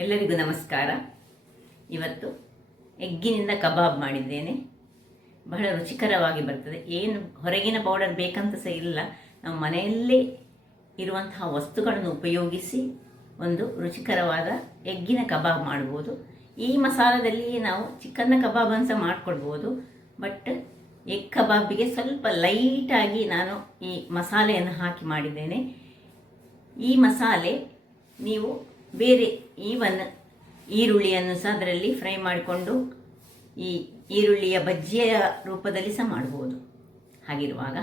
ಎಲ್ಲರಿಗೂ ನಮಸ್ಕಾರ. ಇವತ್ತು ಎಗ್ಗಿನಿಂದ ಕಬಾಬ್ ಮಾಡಿದ್ದೇನೆ. ಬಹಳ ರುಚಿಕರವಾಗಿ ಬರ್ತದೆ. ಏನು ಹೊರಗಿನ ಪೌಡರ್ ಬೇಕಂತ ಸಹ ಇಲ್ಲ, ನಾವು ಮನೆಯಲ್ಲೇ ಇರುವಂತಹ ವಸ್ತುಗಳನ್ನು ಉಪಯೋಗಿಸಿ ಒಂದು ರುಚಿಕರವಾದ ಎಗ್ಗಿನ ಕಬಾಬ್ ಮಾಡ್ಬೋದು. ಈ ಮಸಾಲದಲ್ಲಿ ನಾವು ಚಿಕನ್ನ ಕಬಾಬನ್ನು ಸಹ ಮಾಡಿಕೊಡ್ಬೋದು. ಬಟ್ ಎಗ್ ಕಬಾಬಿಗೆ ಸ್ವಲ್ಪ ಲೈಟಾಗಿ ನಾನು ಈ ಮಸಾಲೆಯನ್ನು ಹಾಕಿ ಮಾಡಿದ್ದೇನೆ. ಈ ಮಸಾಲೆ ನೀವು ಬೇರೆ ಈವನ್ ಈರುಳ್ಳಿಯನ್ನು ಸಹ ಅದರಲ್ಲಿ ಫ್ರೈ ಮಾಡಿಕೊಂಡು ಈ ಈರುಳ್ಳಿಯ ಬಜ್ಜಿಯ ರೂಪದಲ್ಲಿ ಸಹ ಮಾಡ್ಬೋದು. ಹಾಗಿರುವಾಗ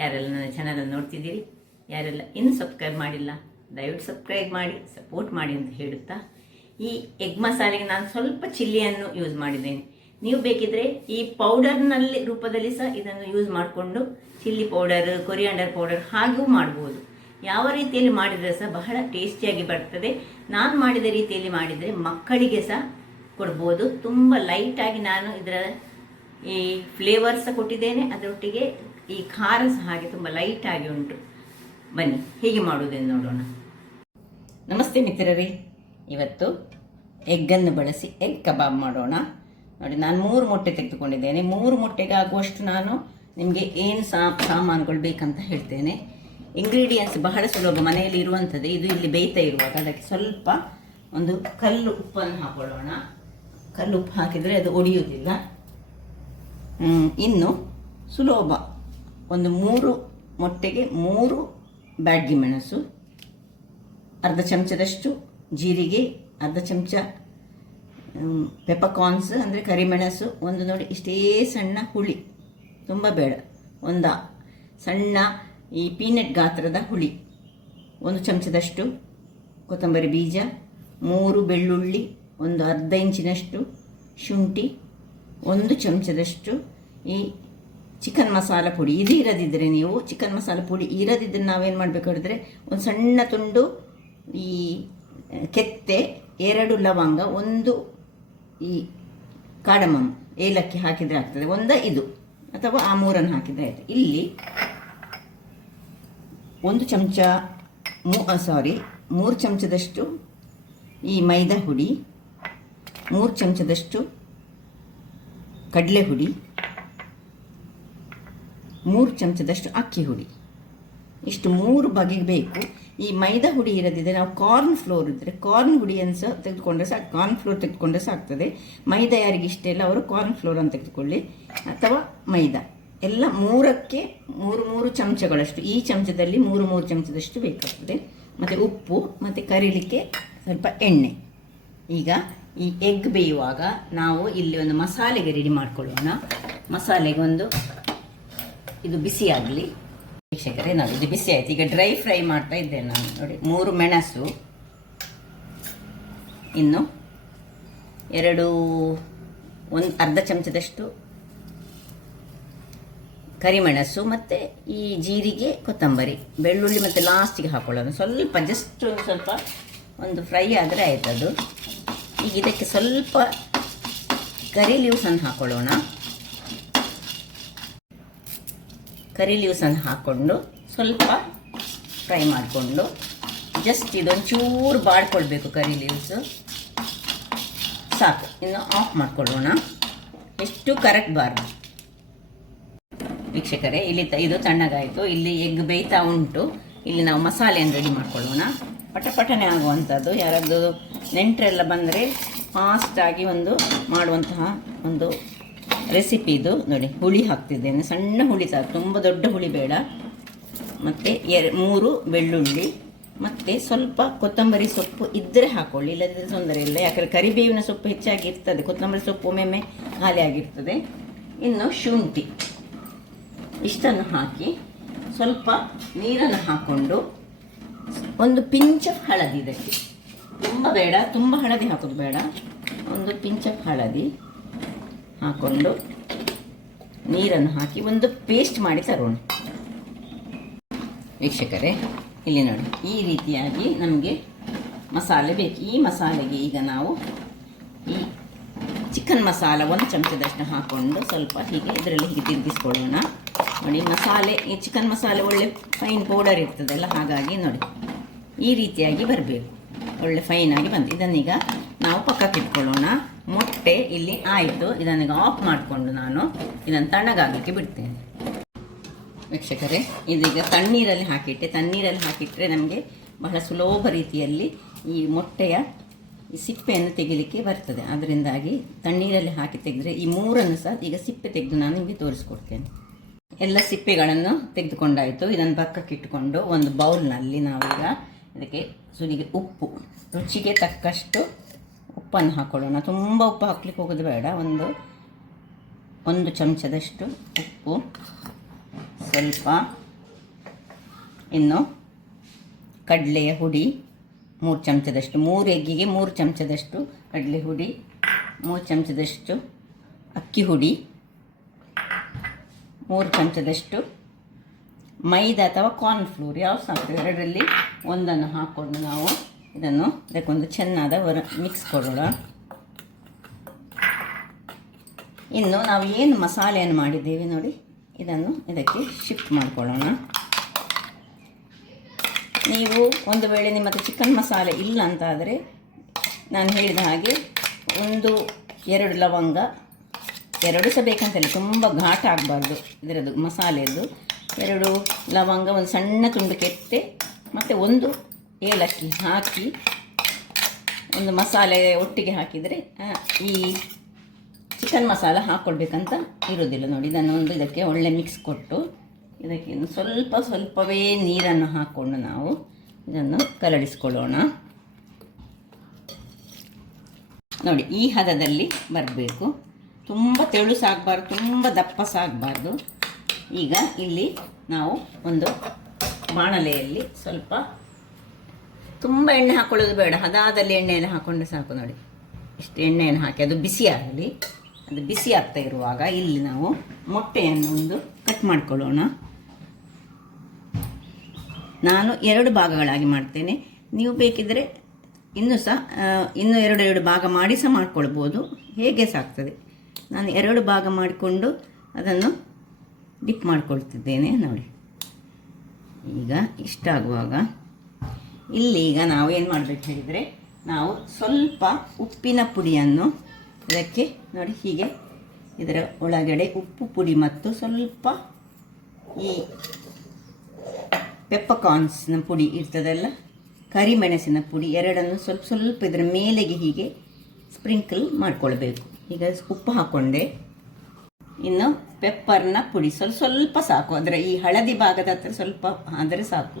ಯಾರೆಲ್ಲ ನನ್ನ ಚಾನಲನ್ನು ನೋಡ್ತಿದ್ದೀರಿ, ಯಾರೆಲ್ಲ ಇನ್ನೂ ಸಬ್ಸ್ಕ್ರೈಬ್ ಮಾಡಿಲ್ಲ, ದಯವಿಟ್ಟು ಸಬ್ಸ್ಕ್ರೈಬ್ ಮಾಡಿ ಸಪೋರ್ಟ್ ಮಾಡಿ ಅಂತ ಹೇಳುತ್ತಾ, ಈ ಎಗ್ ಮಸಾಲೆಗೆ ನಾನು ಸ್ವಲ್ಪ ಚಿಲ್ಲಿಯನ್ನು ಯೂಸ್ ಮಾಡಿದ್ದೇನೆ. ನೀವು ಬೇಕಿದ್ರೆ ಈ ಪೌಡರ್ನಲ್ಲಿ ರೂಪದಲ್ಲಿ ಸಹ ಇದನ್ನು ಯೂಸ್ ಮಾಡಿಕೊಂಡು ಚಿಲ್ಲಿ ಪೌಡರ್, ಕೊರಿಯಾಂಡರ್ ಪೌಡರ್ ಹಾಗೂ ಮಾಡ್ಬೋದು. ಯಾವ ರೀತಿಯಲ್ಲಿ ಮಾಡಿದರೆ ಸಹ ಬಹಳ ಟೇಸ್ಟಿಯಾಗಿ ಬರ್ತದೆ. ನಾನು ಮಾಡಿದ ರೀತಿಯಲ್ಲಿ ಮಾಡಿದರೆ ಮಕ್ಕಳಿಗೆ ಸಹ ಕೊಡ್ಬೋದು. ತುಂಬ ಲೈಟಾಗಿ ನಾನು ಇದರ ಈ ಫ್ಲೇವರ್ ಸಹ ಕೊಟ್ಟಿದ್ದೇನೆ, ಅದರೊಟ್ಟಿಗೆ ಈ ಖಾರ ಸಹ ಹಾಗೆ ತುಂಬ ಲೈಟಾಗಿ ಉಂಟು. ಬನ್ನಿ ಹೇಗೆ ಮಾಡುವುದೆಂದು ನೋಡೋಣ. ನಮಸ್ತೆ ಮಿತ್ರರೇ, ಇವತ್ತು ಎಗ್ಗನ್ನು ಬಳಸಿ ಎಗ್ ಕಬಾಬ್ ಮಾಡೋಣ. ನೋಡಿ, ನಾನು 3 ಮೊಟ್ಟೆ ತೆಗೆದುಕೊಂಡಿದ್ದೇನೆ. 3 ಮೊಟ್ಟೆಗೆ ಆಗುವಷ್ಟು ನಾನು ನಿಮಗೆ ಏನು ಸಾಮಾನುಗಳು ಬೇಕಂತ ಹೇಳ್ತೇನೆ. ಇಂಗ್ರೀಡಿಯೆಂಟ್ಸ್ ಬಹಳ ಸುಲಭ, ಮನೆಯಲ್ಲಿ ಇರುವಂಥದ್ದು. ಇದು ಇಲ್ಲಿ ಬೇಯ್ತಾ ಇರುವಾಗ ಅದಕ್ಕೆ ಸ್ವಲ್ಪ ಒಂದು ಕಲ್ಲು ಉಪ್ಪನ್ನು ಹಾಕೊಳ್ಳೋಣ. ಕಲ್ಲು ಉಪ್ಪು ಹಾಕಿದರೆ ಅದು ಒಡೆಯುವುದಿಲ್ಲ. ಇನ್ನು ಸುಲಭ ಒಂದು 3 ಮೊಟ್ಟೆಗೆ 3 ಬ್ಯಾಡಗಿ ಮೆಣಸು, ಅರ್ಧ ಚಮಚದಷ್ಟು ಜೀರಿಗೆ, ಅರ್ಧ ಚಮಚ ಪೆಪರ್ಕಾರ್ನ್ಸ್ ಅಂದರೆ ಕರಿಮೆಣಸು, ಒಂದು ನೋಡಿ ಇಷ್ಟೇ ಸಣ್ಣ ಹುಳಿ, ತುಂಬ ಬೇಡ, ಒಂದು ಸಣ್ಣ ಈ ಪೀನಟ್ ಗಾತ್ರದ ಹುಳಿ, 1 ಚಮಚದಷ್ಟು ಕೊತ್ತಂಬರಿ ಬೀಜ, 3 ಬೆಳ್ಳುಳ್ಳಿ, ಒಂದು ಅರ್ಧ ಇಂಚಿನಷ್ಟು ಶುಂಠಿ, 1 ಚಮಚದಷ್ಟು ಈ ಚಿಕನ್ ಮಸಾಲ ಪುಡಿ. ಇದು ಇರದಿದ್ದರೆ ನೀವು ಚಿಕನ್ ಮಸಾಲ ಪುಡಿ ಇರದಿದ್ದರೆ ನಾವೇನು ಮಾಡಬೇಕು ಹೇಳಿದ್ರೆ, ಒಂದು ಸಣ್ಣ ತುಂಡು ಈ ಕೆತ್ತೆ, 2 ಲವಂಗ, 1 ಈ ಕಾಡಮಮ್ ಏಲಕ್ಕಿ ಹಾಕಿದರೆ ಆಗ್ತದೆ, 1 ಇದು ಅಥವಾ ಆ 3 ಹಾಕಿದರೆ ಆಯಿತು. ಇಲ್ಲಿ 1 ಚಮಚ 3 ಚಮಚದಷ್ಟು ಈ ಮೈದಾ ಹುಡಿ, 3 ಚಮಚದಷ್ಟು ಕಡಲೆ ಹುಡಿ, 3 ಚಮಚದಷ್ಟು ಅಕ್ಕಿ ಹುಡಿ. ಇಷ್ಟು 3 ಬಗೆಗೆ ಬೇಕು. ಈ ಮೈದಾ ಹುಡಿ ಇರದಿದ್ದರೆ ನಾವು ಕಾರ್ನ್ ಫ್ಲೋರ್ ಇದ್ದರೆ ಕಾರ್ನ್ ಹುಡಿಯನ್ನು ಸಹ ತೆಗೆದುಕೊಂಡ್ರೆ ಸಾಕು, ಕಾರ್ನ್ ಫ್ಲೋರ್ ತೆಗೆದುಕೊಂಡ್ರೆ ಸಾಕ್ತದೆ. ಮೈದಾ ಯಾರಿಗೆ ಇಷ್ಟ ಇಲ್ಲ ಅವರು ಕಾರ್ನ್ ಫ್ಲೋರನ್ನು ತೆಗೆದುಕೊಳ್ಳಿ, ಅಥವಾ ಮೈದಾ. ಎಲ್ಲ 3ಕ್ಕೆ 3 ಚಮಚಗಳಷ್ಟು, ಈ ಚಮಚದಲ್ಲಿ 3 ಚಮಚದಷ್ಟು ಬೇಕಾಗ್ತದೆ. ಮತ್ತು ಉಪ್ಪು, ಮತ್ತು ಕರಿಲಿಕ್ಕೆ ಸ್ವಲ್ಪ ಎಣ್ಣೆ. ಈಗ ಈ ಎಗ್ ಬೇಯುವಾಗ ನಾವು ಇಲ್ಲಿ ಒಂದು ಮಸಾಲೆಗೆ ರೆಡಿ ಮಾಡ್ಕೊಳ್ಳೋಣ. ಮಸಾಲೆಗೆ ಒಂದು ಇದು ಬಿಸಿ ಆಗಲಿ. ವೀಕ್ಷಕರೇ, ನಾವು ಇದು ಬಿಸಿ ಆಯಿತು. ಈಗ ಡ್ರೈ ಫ್ರೈ ಮಾಡ್ತಾ ಇದ್ದೇನೆ ನಾನು. ನೋಡಿ, 3 ಮೆಣಸು, ಇನ್ನು 1 ಅರ್ಧ ಚಮಚದಷ್ಟು ಕರಿಮೆಣಸು, ಮತ್ತು ಈ ಜೀರಿಗೆ, ಕೊತ್ತಂಬರಿ, ಬೆಳ್ಳುಳ್ಳಿ, ಮತ್ತು ಲಾಸ್ಟಿಗೆ ಹಾಕೊಳ್ಳೋಣ. ಸ್ವಲ್ಪ ಜಸ್ಟ್ ಸ್ವಲ್ಪ ಒಂದು ಫ್ರೈ ಆದರೆ ಆಯ್ತದು. ಈಗ ಇದಕ್ಕೆ ಸ್ವಲ್ಪ ಕರಿ ಲೀವ್ಸನ್ನು ಹಾಕೊಳ್ಳೋಣ. ಕರಿ ಲೀವ್ಸನ್ನು ಹಾಕ್ಕೊಂಡು ಸ್ವಲ್ಪ ಫ್ರೈ ಮಾಡಿಕೊಂಡು ಜಸ್ಟ್ ಇದೊಂಚೂರು ಬಾಡ್ಕೊಳ್ಬೇಕು. ಕರಿ ಲೀವ್ಸು ಸಾಕು. ಇನ್ನು ಆಫ್ ಮಾಡ್ಕೊಳ್ಳೋಣ. ಎಷ್ಟು ಕರಗಬಾರ್ದು. ವೀಕ್ಷಕರೇ, ಇಲ್ಲಿ ಇದು ತಣ್ಣಗಾಯಿತು. ಇಲ್ಲಿ ಎಗ್ ಬೇಯ್ತಾ ಉಂಟು. ಇಲ್ಲಿ ನಾವು ಮಸಾಲೆಯನ್ನು ರೆಡಿ ಮಾಡ್ಕೊಳ್ಳೋಣ. ಪಟಪಟನೆ ಆಗುವಂಥದ್ದು. ಯಾರಾದರೂ ನೆಂಟರೆಲ್ಲ ಬಂದರೆ ಫಾಸ್ಟಾಗಿ ಒಂದು ಮಾಡುವಂತಹ ಒಂದು ರೆಸಿಪಿ ಇದು. ನೋಡಿ, ಹುಳಿ ಹಾಕ್ತಿದ್ದೇನೆ, ಸಣ್ಣ ಹುಳಿ ಸಾಕು, ತುಂಬ ದೊಡ್ಡ ಹುಳಿ ಬೇಡ. ಮತ್ತು 3 ಬೆಳ್ಳುಳ್ಳಿ, ಮತ್ತು ಸ್ವಲ್ಪ ಕೊತ್ತಂಬರಿ ಸೊಪ್ಪು ಇದ್ದರೆ ಹಾಕ್ಕೊಳ್ಳಿ, ಇಲ್ಲದಿದ್ದರೆ ತೊಂದರೆ ಇಲ್ಲ. ಯಾಕಂದರೆ ಕರಿಬೇವಿನ ಸೊಪ್ಪು ಹೆಚ್ಚಾಗಿ ಇರ್ತದೆ, ಕೊತ್ತಂಬರಿ ಸೊಪ್ಪು ಒಮ್ಮೊಮ್ಮೆ ಖಾಲಿ ಆಗಿರ್ತದೆ. ಇನ್ನು ಶುಂಠಿ ಇಷ್ಟನ್ನು ಹಾಕಿ ಸ್ವಲ್ಪ ನೀರನ್ನು ಹಾಕ್ಕೊಂಡು ಒಂದು ಪಿಂಚ್ ಆಫ್ ಹಳದಿ, ಇದಕ್ಕೆ ತುಂಬ ಬೇಡ, ತುಂಬ ಹಳದಿ ಹಾಕೋದು ಬೇಡ, ಒಂದು ಪಿಂಚ್ ಆಫ್ ಹಳದಿ ಹಾಕ್ಕೊಂಡು ನೀರನ್ನು ಹಾಕಿ ಒಂದು ಪೇಸ್ಟ್ ಮಾಡಿ ತರೋಣ. ವೀಕ್ಷಕರೇ, ಇಲ್ಲಿ ನೋಡಿ, ಈ ರೀತಿಯಾಗಿ ನಮಗೆ ಮಸಾಲೆ ಬೇಕು. ಈ ಮಸಾಲೆಗೆ ಈಗ ನಾವು ಈ ಚಿಕನ್ ಮಸಾಲ 1 ಚಮಚದಷ್ಟು ಹಾಕ್ಕೊಂಡು ಸ್ವಲ್ಪ ಹೀಗೆ ಇದರಲ್ಲಿ ಹೀಗೆ ತಿರುಗಿಸ್ಕೊಳ್ಳೋಣ. ನೋಡಿ, ಮಸಾಲೆ ಈ ಚಿಕನ್ ಮಸಾಲೆ ಒಳ್ಳೆ ಫೈನ್ ಪೌಡರ್ ಇರ್ತದಲ್ಲ, ಹಾಗಾಗಿ ನೋಡಿ ಈ ರೀತಿಯಾಗಿ ಬರಬೇಕು. ಒಳ್ಳೆ ಫೈನಾಗಿ ಬಂದು ಇದನ್ನೀಗ ನಾವು ಪಕ್ಕಕ್ಕೆ ಇಟ್ಕೊಳ್ಳೋಣ. ಮೊಟ್ಟೆ ಇಲ್ಲಿ ಆಯಿತು. ಇದನ್ನೀಗ ಆಫ್ ಮಾಡಿಕೊಂಡು ನಾನು ಇದನ್ನು ತಣ್ಣಗಾಗಲಿಕ್ಕೆ ಬಿಡ್ತೇನೆ. ವೀಕ್ಷಕರೇ, ಇದೀಗ ತಣ್ಣೀರಲ್ಲಿ ಹಾಕಿಟ್ಟೆ. ತಣ್ಣೀರಲ್ಲಿ ಹಾಕಿಟ್ಟರೆ ನಮಗೆ ಬಹಳ ಸುಲಭ ರೀತಿಯಲ್ಲಿ ಈ ಮೊಟ್ಟೆಯ ಈ ಸಿಪ್ಪೆಯನ್ನು ತೆಗಿಲಿಕ್ಕೆ ಬರ್ತದೆ. ಅದರಿಂದಾಗಿ ತಣ್ಣೀರಲ್ಲಿ ಹಾಕಿ ತೆಗೆದ್ರೆ ಈ ಮೂರನ್ನು ಸಹ ಈಗ ಸಿಪ್ಪೆ ತೆಗೆದು ನಾನು ನಿಮಗೆ ತೋರಿಸ್ಕೊಡ್ತೇನೆ. ಎಲ್ಲ ಸಿಪ್ಪೆಗಳನ್ನು ತೆಗೆದುಕೊಂಡಾಯಿತು. ಇದನ್ನು ಪಕ್ಕಕ್ಕೆ ಇಟ್ಟುಕೊಂಡು ಒಂದು ಬೌಲ್ನಲ್ಲಿ ನಾವೀಗ ಇದಕ್ಕೆ ಸುಲಿಗೆ ಉಪ್ಪು, ರುಚಿಗೆ ತಕ್ಕಷ್ಟು ಉಪ್ಪನ್ನು ಹಾಕ್ಕೊಳ್ಳೋಣ. ತುಂಬ ಉಪ್ಪು ಹಾಕ್ಲಿಕ್ಕೆ ಹೋಗೋದು ಬೇಡ. ಒಂದು ಚಮಚದಷ್ಟು ಉಪ್ಪು, ಸ್ವಲ್ಪ ಇನ್ನು ಕಡಲೆಯ ಹುಡಿ 3 ಚಮಚದಷ್ಟು, 3 ಎಗ್ಗಿಗೆ 3 ಚಮಚದಷ್ಟು ಕಡಲೆ ಹುಡಿ, 3 ಚಮಚದಷ್ಟು ಅಕ್ಕಿ ಹುಡಿ, 3 ಚಮಚದಷ್ಟು ಮೈದಾ ಅಥವಾ ಕಾರ್ನ್ಫ್ಲೋರ್ ಯಾವುದು ಸಾಕ್ತೇವೆ, ಎರಡರಲ್ಲಿ ಒಂದನ್ನು ಹಾಕ್ಕೊಂಡು ನಾವು ಇದನ್ನು ಇದಕ್ಕೊಂದು ಚೆನ್ನಾದ ಮಿಕ್ಸ್ ಕೊಡೋಣ. ಇನ್ನು ನಾವು ಏನು ಮಸಾಲೆಯನ್ನು ಮಾಡಿದ್ದೇವೆ ನೋಡಿ, ಇದನ್ನು ಇದಕ್ಕೆ ಶಿಫ್ಟ್ ಮಾಡಿಕೊಳ್ಳೋಣ. ನೀವು ಒಂದು ವೇಳೆ ನಿಮ್ಮ ಹತ್ರ ಚಿಕನ್ ಮಸಾಲೆ ಇಲ್ಲ ಅಂತಾದರೆ ನಾನು ಹೇಳಿದ ಹಾಗೆ 1-2 ಲವಂಗ, 2 ಸಹ ಬೇಕಂತಲ್ಲ, ತುಂಬ ಘಾಟ ಆಗಬಾರ್ದು ಇದರದ್ದು ಮಸಾಲೆಯದ್ದು. 2 ಲವಂಗ, ಒಂದು ಸಣ್ಣ ತುಂಡು ಕೆತ್ತೆ ಮತ್ತು 1 ಏಲಕ್ಕಿ ಹಾಕಿ ಒಂದು ಮಸಾಲೆ ಒಟ್ಟಿಗೆ ಹಾಕಿದರೆ ಈ ಚಿಕನ್ ಮಸಾಲ ಹಾಕ್ಕೊಳ್ಬೇಕಂತ ಇರೋದಿಲ್ಲ ನೋಡಿ. ಇದನ್ನು ಇದಕ್ಕೆ ಒಳ್ಳೆ ಮಿಕ್ಸ್ ಕೊಟ್ಟು ಇದಕ್ಕೆ ಸ್ವಲ್ಪವೇ ನೀರನ್ನು ಹಾಕ್ಕೊಂಡು ನಾವು ಇದನ್ನು ಕಲಡಿಸ್ಕೊಳ್ಳೋಣ. ನೋಡಿ, ಈ ಹದದಲ್ಲಿ ಬರಬೇಕು. ತುಂಬ ತೆಳು ಸಾಗಬಾರ್ದು, ತುಂಬ ದಪ್ಪ ಸಾಗಬಾರ್ದು. ಈಗ ಇಲ್ಲಿ ನಾವು ಒಂದು ಬಾಣಲೆಯಲ್ಲಿ ಸ್ವಲ್ಪ, ತುಂಬ ಎಣ್ಣೆ ಹಾಕ್ಕೊಳ್ಳೋದು ಬೇಡ, ಹದಾದಲ್ಲಿ ಎಣ್ಣೆಯನ್ನು ಹಾಕ್ಕೊಂಡು ಸಾಕು. ನೋಡಿ, ಇಷ್ಟು ಎಣ್ಣೆಯನ್ನು ಹಾಕಿ ಅದು ಬಿಸಿ ಆಗಲಿ. ಅದು ಬಿಸಿ ಆಗ್ತಾ ಇರುವಾಗ ಇಲ್ಲಿ ನಾವು ಮೊಟ್ಟೆಯನ್ನು ಒಂದು ಕಟ್ ಮಾಡ್ಕೊಳ್ಳೋಣ. ನಾನು 2 ಭಾಗಗಳಾಗಿ ಮಾಡ್ತೇನೆ. ನೀವು ಬೇಕಿದ್ದರೆ ಇನ್ನೂ 2 ಭಾಗ ಮಾಡಿ ಸಹ ಮಾಡ್ಕೊಳ್ಬೋದು, ಹೇಗೆ ಸಾಕ್ತದೆ. ನಾನು 2 ಭಾಗ ಮಾಡಿಕೊಂಡು ಅದನ್ನು ಡಿಪ್ ಮಾಡ್ಕೊಳ್ತಿದ್ದೇನೆ. ನೋಡಿ, ಈಗ ಇಷ್ಟ ಆಗುವಾಗ ಇಲ್ಲಿ ಈಗ ನಾವು ಏನು ಮಾಡಬೇಕು ಹೇಳಿದರೆ, ನಾವು ಸ್ವಲ್ಪ ಉಪ್ಪಿನ ಪುಡಿಯನ್ನು ಇದಕ್ಕೆ ನೋಡಿ ಹೀಗೆ ಇದರ ಒಳಗಡೆ ಉಪ್ಪು ಪುಡಿ ಮತ್ತು ಸ್ವಲ್ಪ ಈ ಪೆಪ್ಪರ್ಕಾರ್ನ್ಸ್ನ ಪುಡಿ ಇರ್ತದಲ್ಲ, ಕರಿಮೆಣಸಿನ ಪುಡಿ, ಎರಡನ್ನು ಸ್ವಲ್ಪ ಇದರ ಮೇಲೆಗೆ ಹೀಗೆ ಸ್ಪ್ರಿಂಕಲ್ ಮಾಡಿಕೊಳ್ಬೇಕು. ಈಗ ಉಪ್ಪು ಹಾಕ್ಕೊಂಡೆ. ಇನ್ನು ಪೆಪ್ಪರ್ನ ಪುಡಿ ಸ್ವಲ್ಪ ಸಾಕು, ಅದರ ಈ ಹಳದಿ ಭಾಗದ ಹತ್ರ ಸ್ವಲ್ಪ ಆದರೆ ಸಾಕು.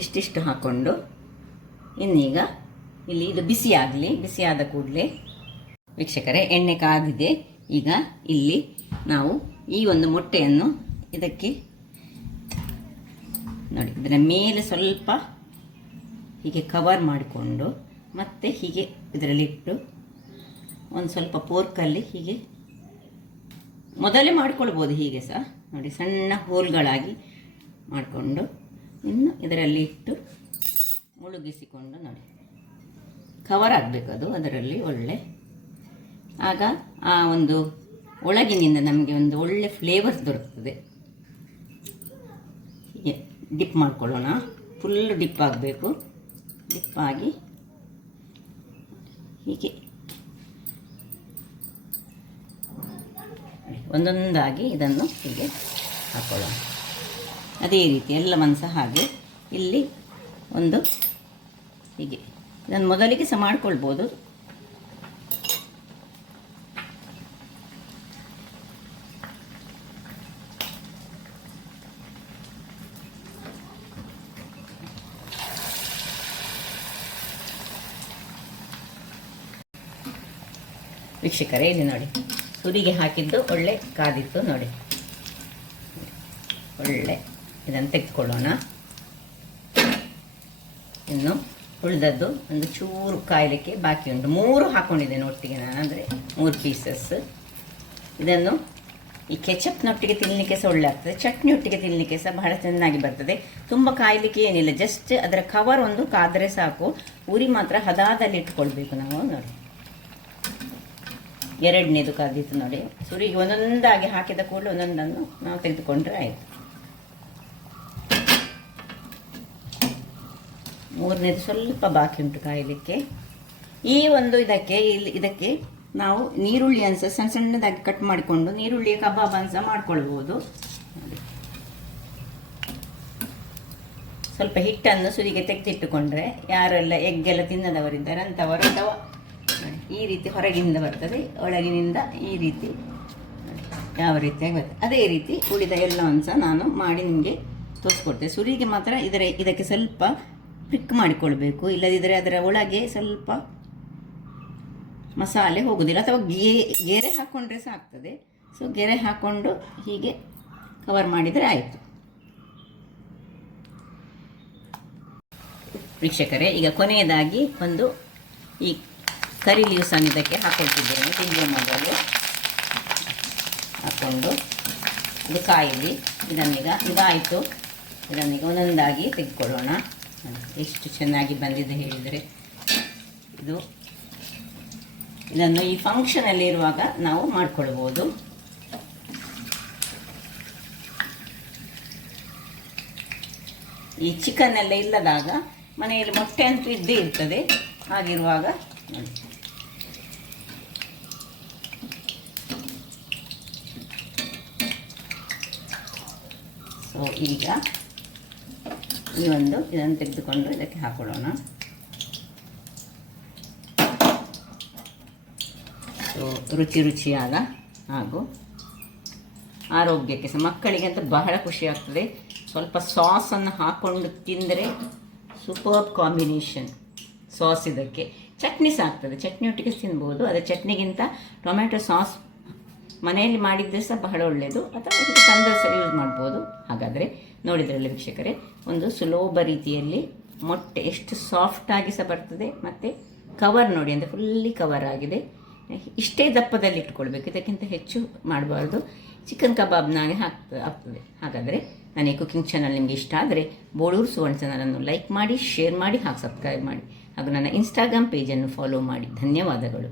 ಇಷ್ಟಿಷ್ಟು ಹಾಕ್ಕೊಂಡು ಇನ್ನೀಗ ಇಲ್ಲಿ ಇದು ಬಿಸಿ ಆಗಲಿ. ಬಿಸಿಯಾದ ಕೂಡಲೇ ವೀಕ್ಷಕರೇ, ಎಣ್ಣೆ ಕಾದಿದೆ. ಈಗ ಇಲ್ಲಿ ನಾವು ಈ ಒಂದು ಮೊಟ್ಟೆಯನ್ನು ಇದಕ್ಕೆ ನೋಡಿ ಇದರ ಮೇಲೆ ಸ್ವಲ್ಪ ಹೀಗೆ ಕವರ್ ಮಾಡಿಕೊಂಡು ಮತ್ತೆ ಹೀಗೆ ಇದರಲ್ಲಿಟ್ಟು ಒಂದು ಸ್ವಲ್ಪ ಪೋರ್ಕಲ್ಲಿ ಹೀಗೆ ಮೊದಲೇ ಮಾಡಿಕೊಳ್ಬೋದು. ಹೀಗೆ ಸಹ ನೋಡಿ ಸಣ್ಣ ಹೋಲ್ಗಳಾಗಿ ಮಾಡಿಕೊಂಡು ಇನ್ನು ಇದರಲ್ಲಿ ಇಟ್ಟು ಮುಳುಗಿಸಿಕೊಂಡು ನೋಡಿ ಕವರ್ ಆಗಬೇಕು ಅದು ಅದರಲ್ಲಿ ಒಳ್ಳೆ. ಆಗ ಆ ಒಂದು ಒಳಗಿನಿಂದ ನಮಗೆ ಒಂದು ಒಳ್ಳೆ ಫ್ಲೇವರ್ಸ್ ದೊರಕ್ತದೆ. ಹೀಗೆ ಡಿಪ್ ಮಾಡ್ಕೊಳ್ಳೋಣ. ಫುಲ್ ಡಿಪ್ ಆಗಬೇಕು. ಡಿಪ್ ಆಗಿ ಹೀಗೆ ಒಂದೊಂದಾಗಿ ಇದನ್ನು ಹೀಗೆ ಹಾಕ್ಕೊಳ್ಳೋಣ. ಅದೇ ರೀತಿ ಎಲ್ಲವನ್ನು ಸಹ ಹಾಗೆ ಇಲ್ಲಿ ಒಂದು ಹೀಗೆ ಇದನ್ನು ಮೊದಲಿಗೆ ಸಹ ಮಾಡ್ಕೊಳ್ಬೋದು. ವೀಕ್ಷಕರೇ, ಇಲ್ಲಿ ನೋಡಿ ಸುರಿಗೆ ಹಾಕಿದ್ದು ಒಳ್ಳೆ ಕಾದಿತ್ತು ನೋಡಿ. ಒಳ್ಳೆ ಇದನ್ನು ತೆಗೆದುಕೊಳ್ಳೋಣ. ಇನ್ನು ಉಳಿದದ್ದು ಒಂದು ಚೂರು ಕಾಯಲಿಕ್ಕೆ ಬಾಕಿ ಉಂಟು. 3 ಹಾಕ್ಕೊಂಡಿದ್ದೇನೆ ಒಟ್ಟಿಗೆ ನಾನು, ಅಂದರೆ 3 ಪೀಸಸ್. ಇದನ್ನು ಈ ಕೆಚಪ್ನೊಟ್ಟಿಗೆ ತಿನ್ನಲಿಕ್ಕೆ ಸಹ ಒಳ್ಳೆ ಆಗ್ತದೆ, ಚಟ್ನಿ ಒಟ್ಟಿಗೆ ತಿನ್ನಲಿಕ್ಕೆ ಸಹ ಬಹಳ ಚೆನ್ನಾಗಿ ಬರ್ತದೆ. ತುಂಬ ಕಾಯಲಿಕ್ಕೆ ಏನಿಲ್ಲ, ಜಸ್ಟ್ ಅದರ ಕವರ್ ಒಂದು ಕಾದರೆ ಸಾಕು. ಉರಿ ಮಾತ್ರ ಹದಾದಲ್ಲಿ ಇಟ್ಕೊಳ್ಬೇಕು ನಾವು. ನೋಡಿ ಎರಡನೇದು ಕಾದಿತ್ತು ನೋಡಿ. ಸುರಿಗೆ ಒಂದೊಂದಾಗಿ ಹಾಕಿದ ಕೂಡಲೇ ಒಂದೊಂದನ್ನು ನಾವು ತೆಗೆದುಕೊಂಡ್ರೆ ಆಯಿತು. ಮೂರನೇದು ಸ್ವಲ್ಪ ಬಾಕಿ ಉಂಟು ಕಾಯಲಿಕ್ಕೆ. ಈ ಒಂದು ಇದಕ್ಕೆ ನಾವು ನೀರುಳ್ಳಿಯನ್ನು ಸಹ ಸಣ್ಣ ಸಣ್ಣದಾಗಿ ಕಟ್ ಮಾಡಿಕೊಂಡು ನೀರುಳ್ಳಿಯ ಕಬಾಬನ್ನು ಸಹ ಮಾಡ್ಕೊಳ್ಬೋದು. ಸ್ವಲ್ಪ ಹಿಟ್ಟನ್ನು ಸುರಿಗೆ ತೆಗೆದಿಟ್ಟುಕೊಂಡ್ರೆ ಯಾರೆಲ್ಲ ಎಗ್ಗೆಲ್ಲ ತಿನ್ನದವರಿದ್ದಾರೆ ಅಂಥವರು ಅಥವಾ ಈ ರೀತಿ ಹೊರಗಿನಿಂದ ಬರ್ತದೆ, ಒಳಗಿನಿಂದ ಈ ರೀತಿ ಯಾವ ರೀತಿಯಾಗಿ ಬರ್ತದೆ ಅದೇ ರೀತಿ ಉಳಿದ ಎಲ್ಲವನ್ನು ಸಹ ನಾನು ಮಾಡಿ ನಿಮಗೆ ತೋರಿಸ್ಕೊಡ್ತೇನೆ. ಸುರಿಗೆ ಮಾತ್ರ ಇದಕ್ಕೆ ಸ್ವಲ್ಪ ಪ್ರಿಕ್ ಮಾಡಿಕೊಳ್ಬೇಕು, ಇಲ್ಲದಿದ್ದರೆ ಅದರ ಒಳಗೆ ಸ್ವಲ್ಪ ಮಸಾಲೆ ಹೋಗೋದಿಲ್ಲ. ಅಥವಾ ಗೆರೆ ಹಾಕ್ಕೊಂಡ್ರೆ ಸಹ ಆಗ್ತದೆ. ಸೊ ಗೆರೆ ಹಾಕ್ಕೊಂಡು ಹೀಗೆ ಕವರ್ ಮಾಡಿದರೆ ಆಯಿತು. ವೀಕ್ಷಕರೇ, ಈಗ ಕೊನೆಯದಾಗಿ ಒಂದು ಈ ಕರಿ ಲೀವ್ಸನ್ನು ಇದಕ್ಕೆ ಹಾಕ್ಕೊಳ್ತಿದ್ದೇನೆ. ತಿಂಡಿಯ ಮೊದಲು ಹಾಕ್ಕೊಂಡು ಇದು ಕಾಯಿಲಿ ಇದನ್ನೀಗ ಇದಾಯಿತು. ಇದನ್ನೀಗ ಒಂದೊಂದಾಗಿ ತೆಗೆದುಕೊಳ್ಳೋಣ. ಎಷ್ಟು ಚೆನ್ನಾಗಿ ಬಂದಿದೆ ಹೇಳಿದರೆ ಇದನ್ನು ಈ ಫಂಕ್ಷನಲ್ಲಿ ಇರುವಾಗ ನಾವು ಮಾಡಿಕೊಳ್ಬೋದು. ಈ ಚಿಕನ್ ಎಲ್ಲ ಇಲ್ಲದಾಗ ಮನೆಯಲ್ಲಿ ಮೊಟ್ಟೆ ಅಂತೂ ಇದ್ದೇ ಇರ್ತದೆ. ಹಾಗಿರುವಾಗ ನೋಡಿ, ಸೊ ಈಗ ಇದನ್ನು ತೆಗೆದುಕೊಂಡು ಇದಕ್ಕೆ ಹಾಕೊಳ್ಳೋಣ. ಸೊ ರುಚಿಯಾದ ಹಾಗೂ ಆರೋಗ್ಯಕ್ಕೆ ಸಹ ಮಕ್ಕಳಿಗೆ ಅಂತ ಬಹಳ ಖುಷಿ ಆಗ್ತದೆ. ಸ್ವಲ್ಪ ಸಾಸನ್ನು ಹಾಕ್ಕೊಂಡು ತಿಂದರೆ ಸೂಪರ್ ಕಾಂಬಿನೇಷನ್ ಸಾಸ್. ಇದಕ್ಕೆ ಚಟ್ನಿ ಸಹ ಆಗ್ತದೆ, ಚಟ್ನಿ ಒಟ್ಟಿಗೆ ತಿನ್ಬೋದು. ಅದೇ ಚಟ್ನಿಗಿಂತ ಟೊಮೆಟೊ ಸಾಸ್ ಮನೆಯಲ್ಲಿ ಮಾಡಿದ್ದರೆ ಸಹ ಬಹಳ ಒಳ್ಳೆಯದು, ಅಥವಾ ತಂದ ಸಹ ಯೂಸ್ ಮಾಡ್ಬೋದು. ಹಾಗಾದರೆ ನೋಡಿದ್ರಲ್ಲ ವೀಕ್ಷಕರೇ, ಒಂದು ಸುಲಭ ರೀತಿಯಲ್ಲಿ ಮೊಟ್ಟೆ ಎಷ್ಟು ಸಾಫ್ಟಾಗಿ ಸಹ ಬರ್ತದೆ. ಮತ್ತು ಕವರ್ ನೋಡಿ, ಅಂದರೆ ಫುಲ್ಲಿ ಕವರ್ ಆಗಿದೆ. ಇಷ್ಟೇ ದಪ್ಪದಲ್ಲಿ ಇಟ್ಕೊಳ್ಬೇಕು, ಇದಕ್ಕಿಂತ ಹೆಚ್ಚು ಮಾಡಬಾರ್ದು. ಚಿಕನ್ ಕಬಾಬ್ನಾಗೆ ಆಗ್ತದೆ. ಹಾಗಾದರೆ ನನ್ನ ಈ ಕುಕಿಂಗ್ ಚಾನಲ್ ನಿಮಗೆ ಇಷ್ಟ ಆದರೆ ಬೋಳೂರು ಸುವರ್ಣ ಚಾನಲನ್ನು ಲೈಕ್ ಮಾಡಿ, ಶೇರ್ ಮಾಡಿ ಹಾಗೂ ಸಬ್ಸ್ಕ್ರೈಬ್ ಮಾಡಿ. ಹಾಗೂ ನನ್ನ ಇನ್ಸ್ಟಾಗ್ರಾಮ್ ಪೇಜನ್ನು ಫಾಲೋ ಮಾಡಿ. ಧನ್ಯವಾದಗಳು.